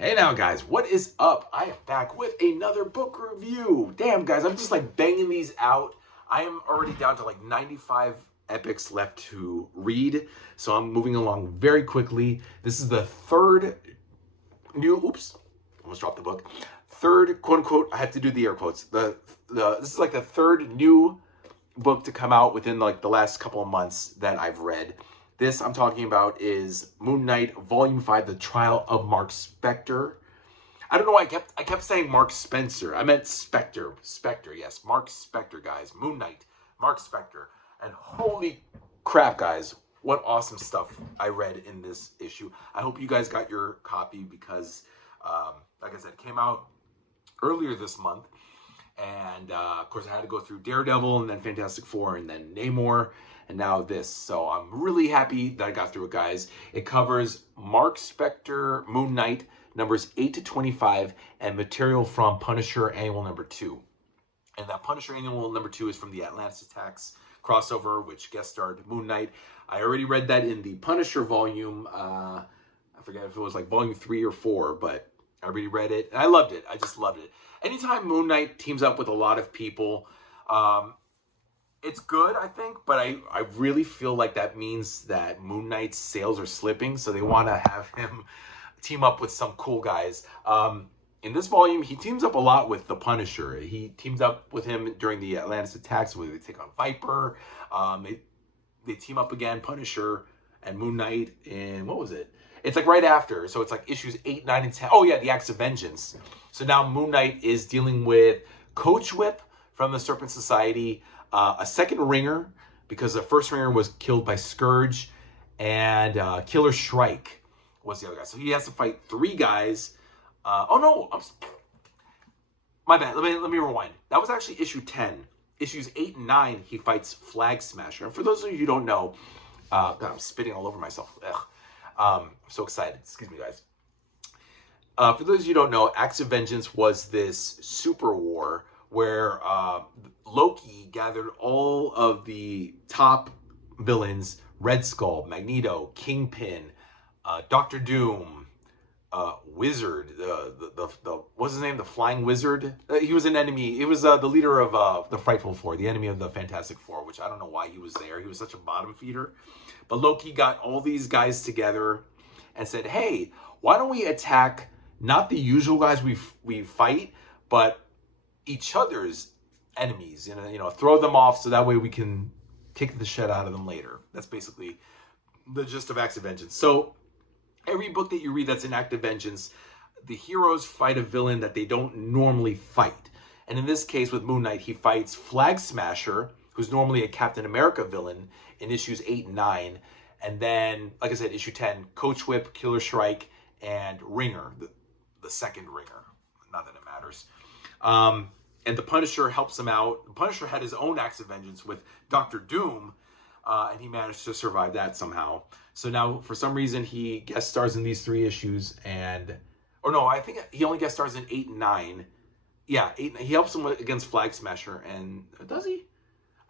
Hey now guys, what is up? I am back with another book review. Damn guys, I'm just like banging these out. I am already down to like 95 epics left to read, so I'm moving along very quickly. This is the third new, almost dropped the book. Third, quote unquote, I have to do the air quotes. This is like the third new book to come out within like the last couple of months that I've read. This I'm talking about is Moon Knight Volume 5, The Trial of Mark Spector. I don't know why I kept saying Mark Spencer. I meant Spector. Spector, yes. Mark Spector, guys. Moon Knight. Mark Spector. And holy crap, guys. What awesome stuff I read in this issue. I hope you guys got your copy because, like I said, it came out earlier this month. And, of course, I had to go through Daredevil and then Fantastic Four and then Namor and now this. So I'm really happy that I got through it, guys. It covers Mark Spector, Moon Knight, numbers 8 to 25, and material from Punisher Annual number 2. And that Punisher Annual number 2 is from the Atlantis Attacks crossover, which guest starred Moon Knight. I already read that in the Punisher volume. I forget if it was like volume 3 or 4, but I already read it. And I loved it. I just loved it. Anytime Moon Knight teams up with a lot of people, it's good, I think, but I really feel like that means that Moon Knight's sales are slipping, so they want to have him team up with some cool guys. In this volume, he teams up a lot with the Punisher. He teams up with him during the Atlantis Attacks, where they take on Viper. They team up again, Punisher and Moon Knight, in, what was it? It's like right after, so it's like issues 8, 9, and 10. Oh yeah, the Acts of Vengeance. So now Moon Knight is dealing with Coach Whip from the Serpent Society, a second ringer, because the first ringer was killed by Scourge, and Killer Shrike was the other guy. So he has to fight 3 guys. Oh no, my bad. Let me rewind. That was actually issue 10. Issues 8 and 9, he fights Flag Smasher. And for those of you who don't know, God, I'm spitting all over myself. Ugh. I'm so excited. Excuse me, guys. For those of you who don't know, Acts of Vengeance was this super war where Loki gathered all of the top villains: Red Skull, Magneto, Kingpin, Doctor Doom, Wizard, what's his name? The Flying Wizard. He was an enemy. He was the leader of the Frightful Four, the enemy of the Fantastic Four, which I don't know why he was there. He was such a bottom feeder. But Loki got all these guys together and said, hey, why don't we attack not the usual guys we fight, but each other's enemies, throw them off so that way we can kick the shit out of them later. That's basically the gist of Acts of Vengeance. So every book that you read that's in Act of Vengeance, the heroes fight a villain that they don't normally fight. And in this case with Moon Knight, he fights Flag Smasher, who's normally a Captain America villain, in issues 8 and 9. And then, like I said, issue 10, Coach Whip, Killer Shrike, and Ringer, the second Ringer. Not that it matters. And the Punisher helps him out. The Punisher had his own Acts of Vengeance with Doctor Doom, and he managed to survive that somehow. So now, for some reason, he guest stars in these 3 issues, or no, I think he only guest stars in 8 and 9. Yeah, 8. He helps him against Flag Smasher, and does he?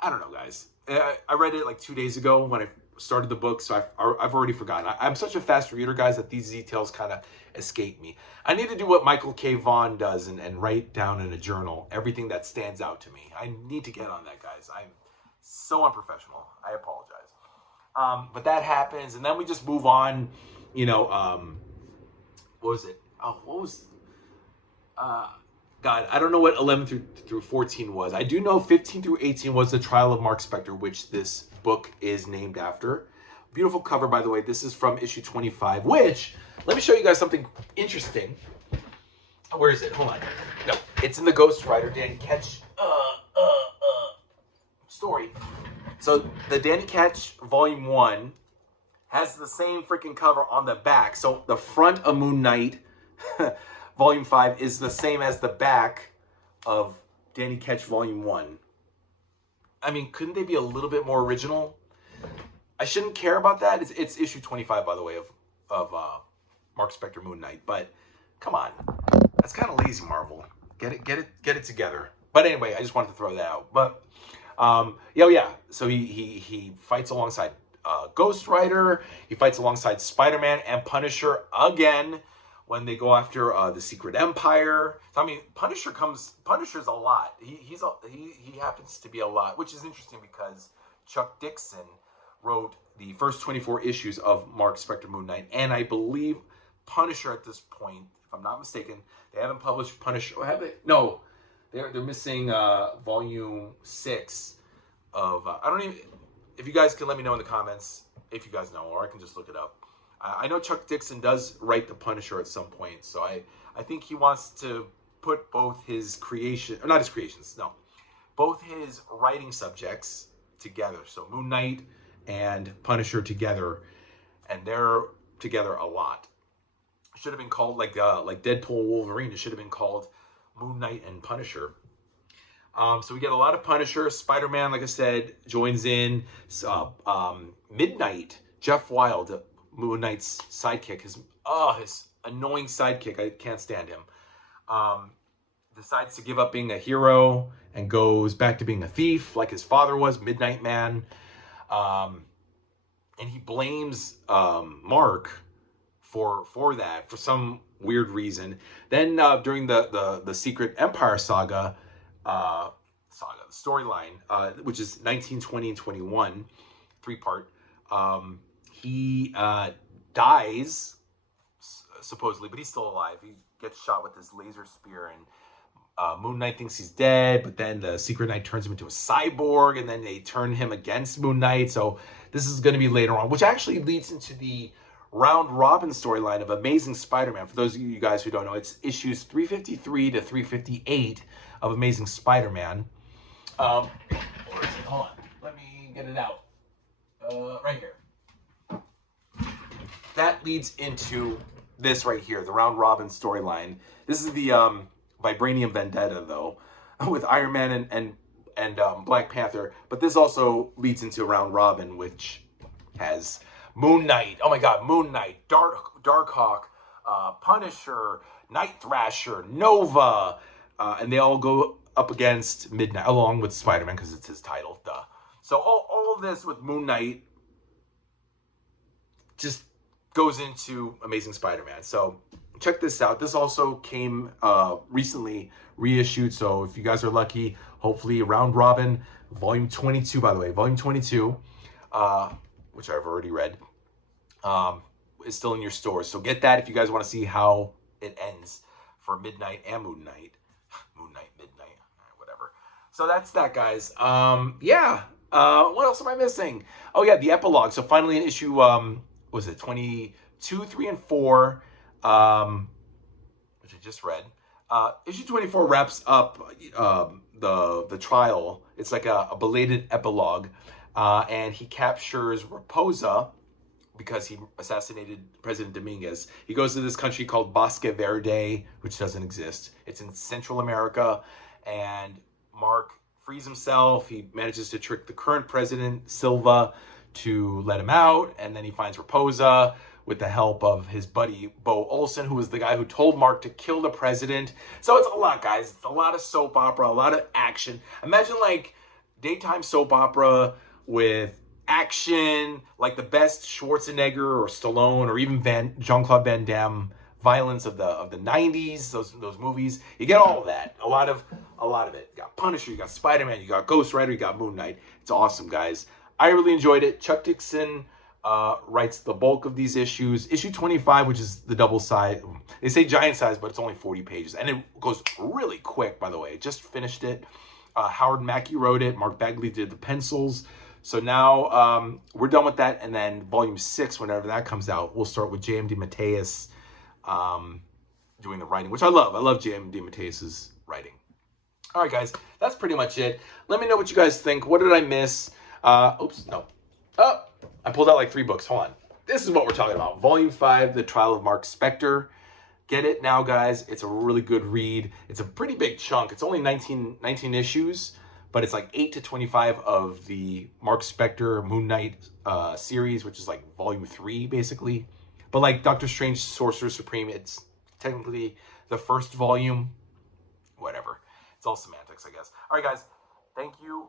I don't know, guys. I read it like 2 days ago when I started the book, so I've already forgotten. I'm such a fast reader, guys, that these details kind of escape me. I need to do what Michael K. Vaughan does and write down in a journal everything that stands out to me. I need to get on that, guys. I'm so unprofessional. I apologize. But that happens, and then we just move on. What was it? Oh, what was... God, I don't know what 11 through 14 was. I do know 15 through 18 was the Trial of Mark Spector, which this book is named after. Beautiful cover, by the way. This is from issue 25, which, let me show you guys something interesting. Where is it? Hold on. No, it's in the Ghost Rider Danny Ketch story. So the Danny Ketch Volume 1 has the same freaking cover on the back. So the front of Moon Knight Volume 5 is the same as the back of Danny Ketch Volume 1. I mean, couldn't they be a little bit more original? I shouldn't care about that. It's issue 25, by the way, of Mark Spector Moon Knight. But come on, that's kind of lazy, Marvel. Get it together. But anyway, I just wanted to throw that out. But yeah. So he fights alongside Ghost Rider. He fights alongside Spider-Man and Punisher again, when they go after the Secret Empire. So I mean, Punisher's a lot. He happens to be a lot, which is interesting because Chuck Dixon wrote the first 24 issues of Mark Spector Moon Knight, and I believe Punisher at this point, if I'm not mistaken, they haven't published Punisher. Or have they? No, they're missing volume 6 of. I don't even. If you guys can let me know in the comments if you guys know, or I can just look it up. I know Chuck Dixon does write the Punisher at some point, so I think he wants to put both his creation, or not his creations, no, both his writing subjects together. So Moon Knight and Punisher together, and they're together a lot. Should have been called like Deadpool and Wolverine. It should have been called Moon Knight and Punisher. So we get a lot of Punisher. Spider-Man, like I said, joins in. Midnight, Jeff Wilde, Moon Knight's sidekick, his annoying sidekick, I can't stand him, decides to give up being a hero and goes back to being a thief like his father was, Midnight Man. And he blames Mark for that, for some weird reason. Then during the Secret Empire saga, storyline, which is 1920 and 21, 3-part, he dies, supposedly, but he's still alive. He gets shot with this laser spear, and Moon Knight thinks he's dead, but then the Secret Knight turns him into a cyborg, and then they turn him against Moon Knight. So this is going to be later on, which actually leads into the round robin storyline of Amazing Spider-Man. For those of you guys who don't know, it's issues 353 to 358 of Amazing Spider-Man. Where is it? Hold on. Let me get it out. Right here. That leads into this right here, the round robin storyline. This is the Vibranium Vendetta, though, with Iron Man and Black Panther. But this also leads into round robin, which has Moon Knight. Oh my God, Moon Knight, Darkhawk, Punisher, Night Thrasher, Nova, and they all go up against Midnight, along with Spider-Man, because it's his title, duh. So all of this with Moon Knight just goes into Amazing Spider-Man. So check this out. This also came recently reissued, so if you guys are lucky, hopefully round robin, volume 22, by the way, volume 22, which I've already read, is still in your stores. So get that if you guys want to see how it ends for Midnight and Moon Knight. Moon Knight, Midnight, whatever. So that's that, guys. Yeah. What else am I missing? Oh yeah, the epilogue. So finally in issue, was it 22, 3, and 4, which I just read. Issue 24 wraps up the trial. It's like a belated epilogue, and he captures Raposa because he assassinated President Dominguez. He goes to this country called Bosque Verde, which doesn't exist. It's in Central America, and Mark frees himself. He manages to trick the current president, Silva, to let him out, and then he finds Raposa with the help of his buddy Bo Olsen, who was the guy who told Mark to kill the president. So it's a lot, guys. It's a lot of soap opera, a lot of action. Imagine like daytime soap opera with action, like the best Schwarzenegger or Stallone or even Jean-Claude Van Damme violence of the 90s, those movies. You get all of that. A lot of it. You got Punisher, you got Spider-Man, you got Ghost Rider, you got Moon Knight. It's awesome, guys. I really enjoyed it. Chuck Dixon writes the bulk of these issues. Issue 25, which is the double size. They say giant size, but it's only 40 pages. And it goes really quick, by the way. Just finished it. Howard Mackey wrote it. Mark Bagley did the pencils. So now we're done with that. And then volume 6, whenever that comes out, we'll start with J.M. DeMatteis doing the writing, which I love. I love J.M. DeMatteis's writing. All right, guys. That's pretty much it. Let me know what you guys think. What did I miss? Oops, no. Oh, I pulled out like 3 books. Hold on. This is what we're talking about. Volume 5, The Trial of Mark Spector. Get it now, guys. It's a really good read. It's a pretty big chunk. It's only 19 issues, but it's like 8 to 25 of the Mark Spector Moon Knight series, which is like volume 3, basically. But like Doctor Strange Sorcerer Supreme, it's technically the first volume. Whatever. It's all semantics, I guess. All right, guys. Thank you.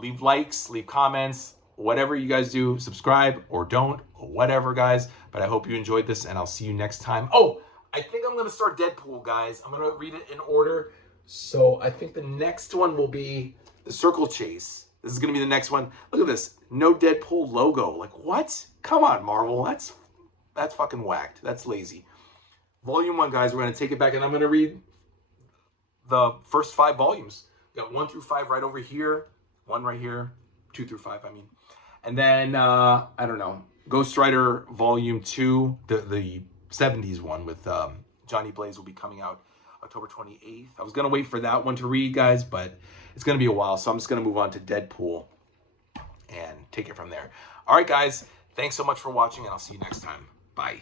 Leave likes, leave comments, whatever you guys do. Subscribe or don't, or whatever, guys. But I hope you enjoyed this, and I'll see you next time. Oh, I think I'm gonna start Deadpool, guys. I'm gonna read it in order. So I think the next one will be The Circle Chase. This is gonna be the next one. Look at this, no Deadpool logo. Like, what? Come on, Marvel. That's fucking whacked. That's lazy. Volume 1, guys. We're gonna take it back, and I'm gonna read the first 5 volumes. Got 1 through 5 right over here, 1 right here, 2 through 5, I mean. And then, I don't know, Ghost Rider Volume 2, the 70s one with Johnny Blaze will be coming out October 28th. I was going to wait for that one to read, guys, but it's going to be a while, so I'm just going to move on to Deadpool and take it from there. All right, guys, thanks so much for watching, and I'll see you next time. Bye.